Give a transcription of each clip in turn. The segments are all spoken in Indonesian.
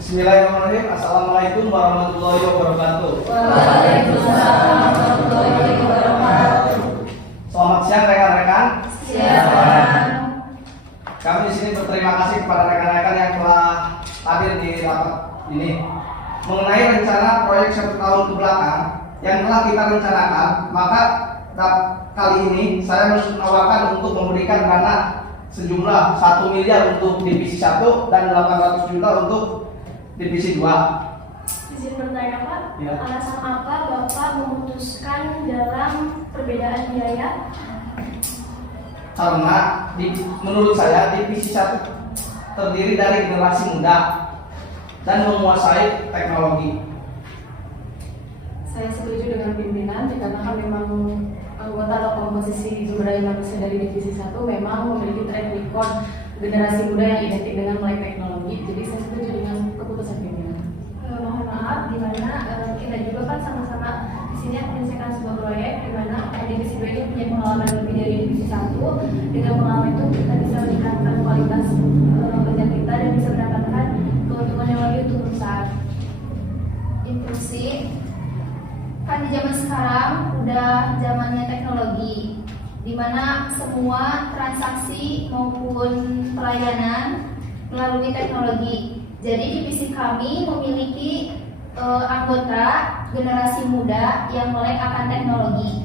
Bismillahirrahmanirrahim. Assalamualaikum warahmatullahi wabarakatuh. Waalaikumsalam warahmatullahi wabarakatuh. Selamat siang rekan-rekan. Siang. Kami di sini berterima kasih kepada rekan-rekan yang telah hadir di rapat ini mengenai rencana proyek 1 tahun ke belakang yang telah kita rencanakan. Maka kali ini saya menawarkan untuk memberikan dana sejumlah 1 miliar untuk divisi 1 dan 800 juta untuk divisi 2. Izin bertanya Pak, Ya. alasan apa Bapak memutuskan dalam perbedaan biaya? Karena menurut saya divisi 1 terdiri dari generasi muda dan menguasai teknologi. Saya setuju dengan pimpinan dikarenakan memang anggota atau komposisi sumber daya manusia dari divisi 1 memang memiliki track record generasi muda yang identik dengan melek teknologi. Jadi saya setuju dengan keputusan pimpinan. Mohon maaf, di mana kita juga kan sama-sama di sini menyelesaikan sebuah proyek di mana divisi 2 ini punya pengalaman lebih dari divisi 1. Dengan pengalaman itu kita bisa meningkatkan kualitas kerja kita dan bisa mendapatkan keuntungan yang lebih untuk perusahaan. Inklusi kan di zaman sekarang udah zamannya teknologi, di mana semua transaksi maupun pelayanan melalui teknologi. Jadi divisi kami memiliki anggota generasi muda yang melek akan teknologi.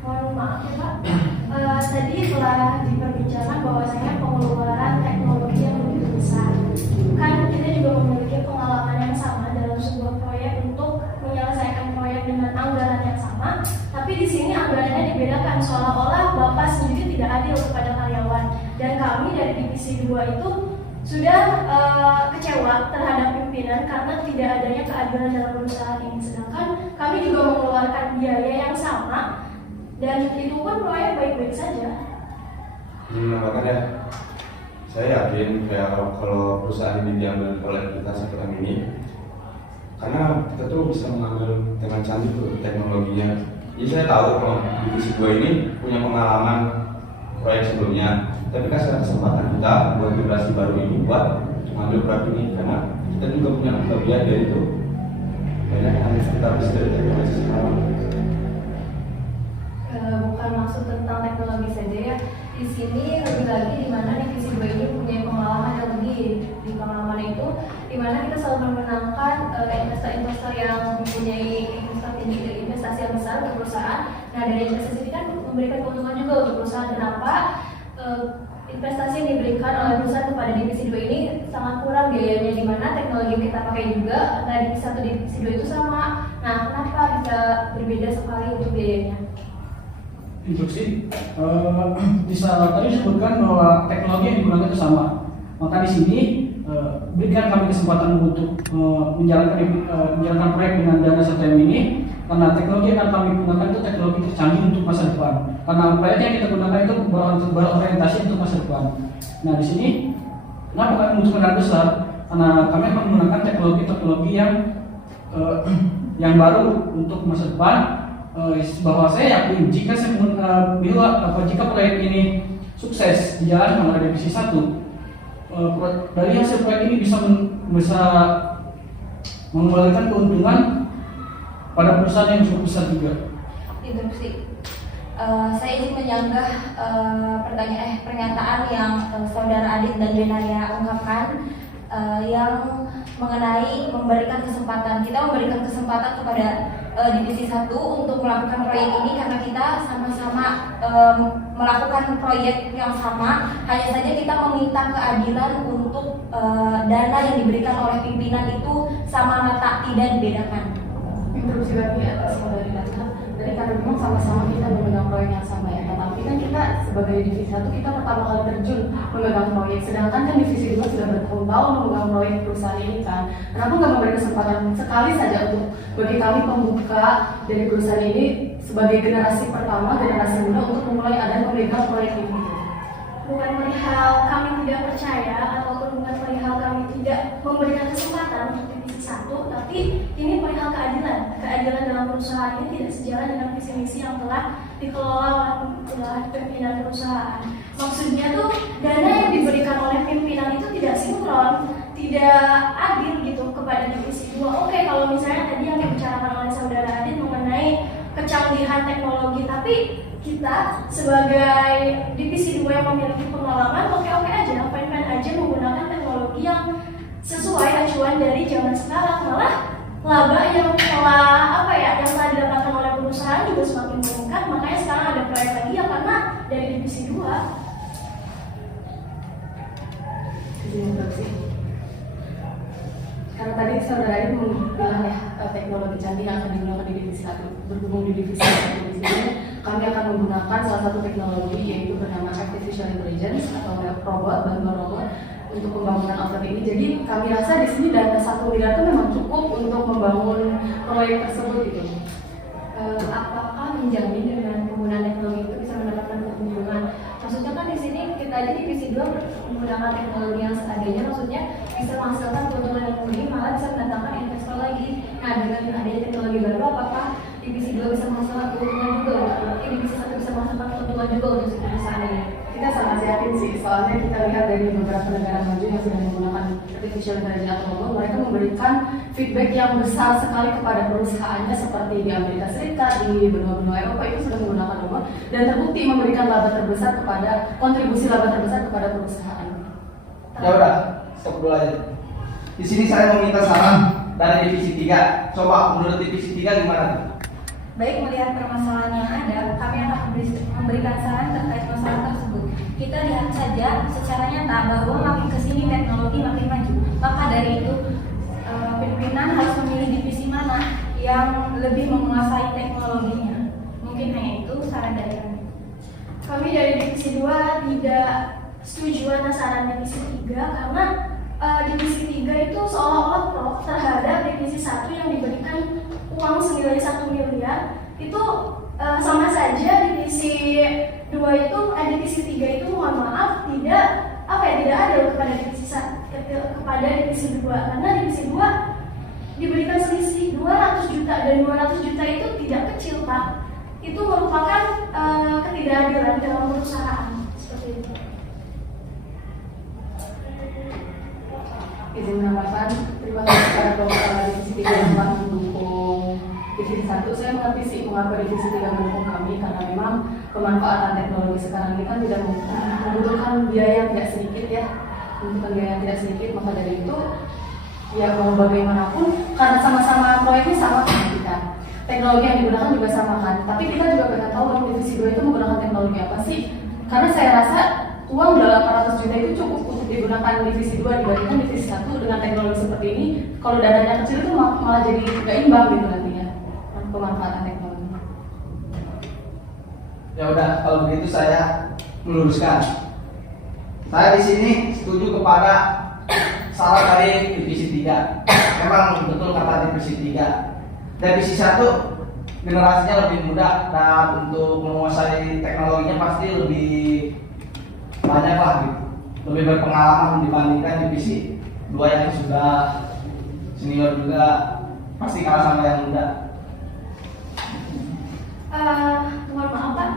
Mohon maaf ya Pak, tadi telah diperbincangkan bahwasanya pengeluaran teknologi yang lebih besar. Kan kita juga memiliki pengalaman yang sama dalam sebuah proyek untuk menyelesaikan proyek dengan anggaran yang sama, tapi di sini anggarannya dibedakan seolah-olah Bapak sendiri tidak adil kepada karyawan. Dan kami dari divisi 2 itu sudah kecewa terhadap pimpinan karena tidak adanya keadilan dalam perusahaan ini. Sedangkan kami juga mengeluarkan biaya yang sama dan itu pun proyek baik-baik saja. Makanya saya yakin kalau perusahaan ini diambil oleh kita sekarang ini, karena kita tuh bisa mengambil dengan canggih tuh teknologinya. Jadi saya tahu kalau divisi 2 ini punya pengalaman proyek sebelumnya, tapi kasih kesempatan kita buat generasi baru ini buat mengambil proyek ini, karena kita juga punya kelebihan dari itu. Banyak yang kita bisa dari teknologi sekarang. Bukan maksud tentang teknologi saja ya. Di sini lebih lagi di mana divisi 2 ini punya pengalaman yang lebih. Di pengalaman itu di mana kita selalu memenangkan investor-investor yang mempunyai investasi yang besar untuk perusahaan. Nah, dari investasi ini kan memberikan keuntungan juga untuk perusahaan. Kenapa investasi yang diberikan oleh perusahaan kepada divisi 2 ini sangat kurang biayanya, di mana teknologi yang kita pakai juga antara divisi 1 dan divisi 2 itu sama. Nah, kenapa bisa berbeda sekali untuk biayanya? Instruksi bisa tadi disebutkan bahwa teknologi yang digunakan itu sama. Maka di sini berikan kami kesempatan untuk menjalankan proyek dengan dana 1 M ini, karena teknologi yang akan kami gunakan itu teknologi tercanggih untuk masa depan. Karena proyek yang kita gunakan itu berorientasi untuk masa depan. Nah, di sini kenapa kami membutuhkan dana besar? Karena kami akan menggunakan teknologi yang baru untuk masa depan. Bahwa saya yakin jika jika proyek ini sukses dijalankan oleh divisi 1, dari hasil proyek ini bisa mengembalikan keuntungan pada perusahaan yang cukup besar juga. Interupsi. Saya ingin menyanggah pernyataan yang Saudara Adit dan Denaya ungkapkan yang mengenai memberikan kesempatan. Kita memberikan kesempatan kepada divisi 1 untuk melakukan proyek ini karena kita sama-sama melakukan proyek yang sama. Hanya saja kita meminta keadilan untuk dana yang diberikan oleh pimpinan itu sama rata, tidak dibedakan. Interupsi lagi atas saudari Dana. Jadi karena memang sama-sama kita memegang proyek yang sama ya, tetapi kan kita sebagai divisi 1 kita pertama kali terjun memegang proyek, sedangkan kan divisi 2 sudah bertahun-tahun memegang proyek perusahaan ini kan. Kenapa nggak memberi kesempatan sekali saja untuk bagi kami pembuka dari perusahaan ini sebagai generasi pertama, generasi muda untuk memulai ada memegang proyek ini? Bukan perihal kami tidak percaya ataupun bukan perihal kami tidak memberikan kesempatan untuk divisi 1, tapi ini perihal keadilan. Keadilan dalam perusahaan ini tidak sejalan dengan visi misi yang telah dikelola oleh pimpinan perusahaan. Maksudnya tuh dana yang diberikan oleh pimpinan itu tidak adil gitu kepada divisi 2. Oke, kalau misalnya tadi yang dibicarakan oleh saudara Adit mengenai kecanggihan teknologi, tapi kita sebagai divisi 2 yang memiliki pengalaman, oke-oke aja, fine-fine aja menggunakan teknologi yang sesuai acuan dari zaman sekarang. Malah laba yang telah yang telah didapatkan oleh perusahaan juga semakin meningkat. Makanya sekarang ada proyek lagi yang karena dari divisi 2. Karena tadi saudara ini bilang ya teknologi canggih yang akan digunakan di divisi 1 berhubung di divisi 1 di sini kami akan menggunakan salah satu teknologi yaitu bernama artificial intelligence atau robot, bantuan robot untuk pembangunan outlet ini. Jadi kami rasa di sini dana 1 miliar itu memang cukup untuk membangun proyek tersebut gitu. Apakah menjamin dengan penggunaan teknologi itu bisa mendapatkan keuntungan? Maksudnya kan di sini kita aja divisi 2 menggunakan teknologi yang seadanya, maksudnya bisa menghasilkan keuntungan yang lebih, malah bisa mendatangkan investor lagi. Nah, dengan adanya teknologi baru, apakah divisi 2 bisa menghasilkan keuntungan juga? Berarti divisi 1 bisa menghasilkan keuntungan juga untuk si perusahaan ini? Kita sangat yakin sih, soalnya kita lihat dari beberapa negara maju yang sudah menggunakan artificial intelligence atau robot, mereka memberikan feedback yang besar sekali kepada perusahaannya, seperti di Amerika Serikat, di benua-benua Eropa itu sudah menggunakan robot dan terbukti memberikan laba terbesar kepada kontribusi laba terbesar kepada perusahaan. Ya udah, stop dulu aja. Di sini saya meminta saran dari divisi 3. Coba menurut divisi 3 gimana? Baik, melihat permasalahan yang ada, kami akan memberikan saran terkait masalah tersebut. Kita lihat saja secara nyata bahwa makin kesini teknologi makin maju. Maka dari itu, pimpinan harus memilih divisi mana yang lebih menguasai teknologinya. Mungkin hanya itu saran dari kami. Kami dari divisi 2 tidak setuju atas saran divisi 3 karena divisi 3 itu seolah-olah pro terhadap divisi 1 yang diberikan uang senilai 1 miliar. Itu sama saja divisi 2 itu divisi 3 itu mohon maaf tidak adil kepada divisi 2 karena divisi 2 diberikan selisih 200 juta dan 200 juta itu tidak kecil, Pak. Itu merupakan ketidakadilan dalam perusahaan seperti itu. Izin menambahkan, terima kasih kepada kelompok divisi 3 yang telah mendukung divisi 1. Saya mengerti sih mengapa divisi 3 mendukung kami, karena memang pemanfaatan teknologi sekarang ini kan tidak membutuhkan biaya yang tidak sedikit ya, membutuhkan biaya yang tidak sedikit. Maka dari itu ya mau bagaimanapun, karena sama-sama proyeknya sama kan kita, teknologi yang digunakan juga sama kan, tapi kita juga pengen tahu bahwa divisi 2 itu menggunakan teknologi apa sih, karena saya rasa uang 800 juta itu cukup untuk digunakan divisi 2 dibandingkan divisi 1 dengan teknologi seperti ini. Kalau dananya kecil itu malah jadi gak imbang gitu nantinya pemanfaatan teknologi. Ya udah, kalau begitu saya meluruskan. Saya di sini setuju kepada saran dari divisi 3. Memang betul kata divisi 3. Divisi 1 generasinya lebih muda dan untuk menguasai teknologinya pasti lebih banyak lah gitu. Lebih berpengalaman dibandingkan divisi 2 yang sudah senior juga, pasti kalah sama yang muda. Mohon maaf Pak,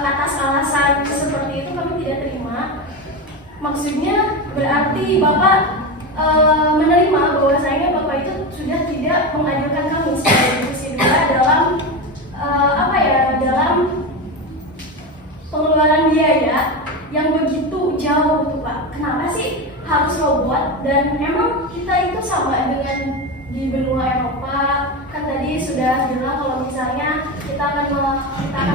atas alasan seperti itu kami tidak terima. Maksudnya berarti Bapak menerima bahwasanya Bapak itu sudah tidak mengajukan kami sebagai divisi 2 dalam dalam pengeluaran biaya yang begitu jauh gitu Pak. Kenapa sih harus robot? Dan memang kita itu sama dengan di benua Eropa, kan tadi sudah bilang kalau misalnya kita akan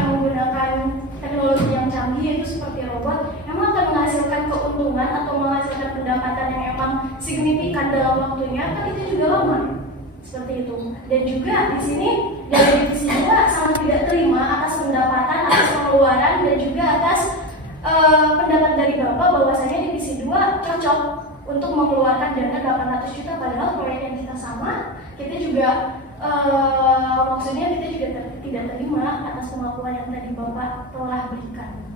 menggunakan teknologi yang canggih itu seperti robot, memang akan menghasilkan keuntungan atau menghasilkan pendapatan yang emang signifikan dalam waktunya, kan itu juga lama seperti itu. Dan juga di sini dari divisi 2 sangat tidak terima atas pendapatan, atas pengeluaran dan juga atas pendapat dari Bapak bahwasanya divisi 2 cocok untuk mengeluarkan dana 800 juta padahal proyek yang kita sama, kita juga maksudnya kita juga tidak terima atas kemampuan yang tadi Bapak telah berikan.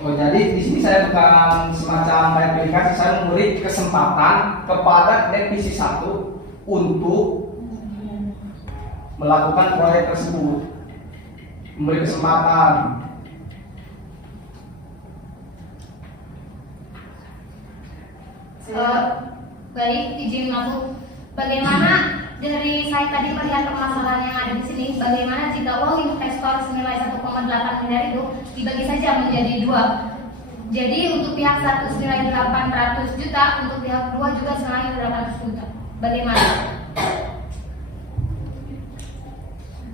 Oh, jadi di sini saya bukan semacam verifikasi, saya memberi kesempatan kepada divisi 1 untuk melakukan proyek tersebut, memberi kesempatan. Baik, izin masuk. Bagaimana dari saya tadi melihat permasalahan yang ada di sini, bagaimana jika uang investor senilai 1,8 miliar itu dibagi saja menjadi dua. Jadi untuk pihak satu senilai 800 juta, untuk pihak dua juga senilai 800 juta. Bagaimana?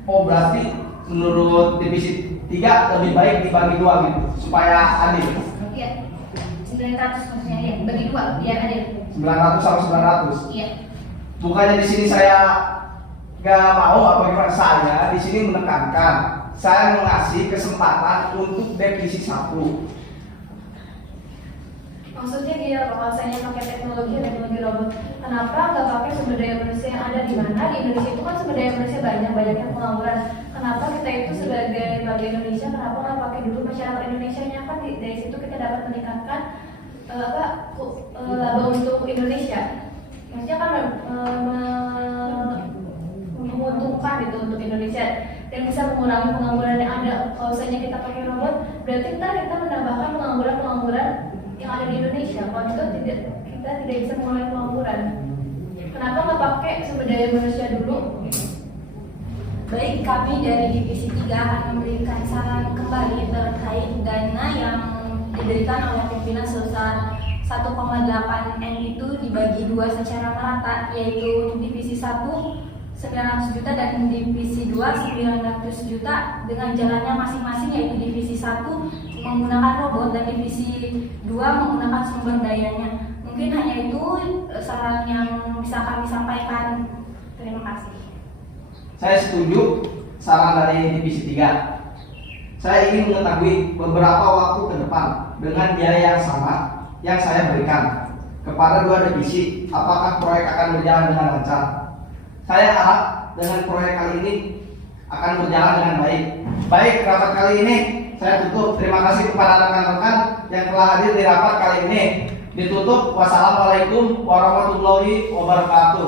Oh, berarti menurut divisi 3 lebih baik dibagi dua gitu supaya adil. Iya. 900 maksudnya ya, bagi dua biar adil. 900 sama 900. Iya. Bukannya di sini saya gak mau apa gimana, saya di sini menekankan saya mengasih kesempatan untuk divisi 1. Maksudnya dia bahwasanya pakai teknologi robot. Kenapa nggak pakai sumber daya manusia yang ada di mana? Di Indonesia itu kan sumber daya manusia banyak yang pengangguran. Kenapa kita itu sebagai bangsa Indonesia, kenapa nggak pakai dulu masyarakat Indonesia-nya kan dari situ kita dapat meningkatkan laba untuk Indonesia. Maksudnya kan menguntungkan gitu untuk Indonesia dan bisa mengurangi pengangguran yang ada. Kalau misalnya kita pakai robot, berarti kita menambahkan pengangguran yang ada di Indonesia. Kalau itu kita tidak bisa mengurangi pengangguran. Kenapa nggak pakai sumber daya manusia dulu? Baik, kami dari divisi 3 akan memberikan saran kembali terkait dana yang diberikan oleh pimpinan sebesar 1,8 M itu dibagi dua secara merata, yaitu untuk divisi 1 900 juta dan divisi 2 900 juta dengan jalannya masing-masing, yaitu divisi 1 menggunakan robot dan divisi 2 menggunakan sumber dayanya. Mungkin hanya itu saran yang bisa kami sampaikan. Terima kasih. Saya setuju saran dari divisi 3. Saya ingin mengetahui beberapa waktu ke depan dengan biaya yang sama yang saya berikan kepada dua divisi, apakah proyek akan berjalan dengan lancar. Saya harap dengan proyek kali ini akan berjalan dengan baik. Baik, rapat kali ini saya tutup. Terima kasih kepada rekan-rekan yang telah hadir di rapat kali ini. Ditutup. Wassalamualaikum warahmatullahi wabarakatuh.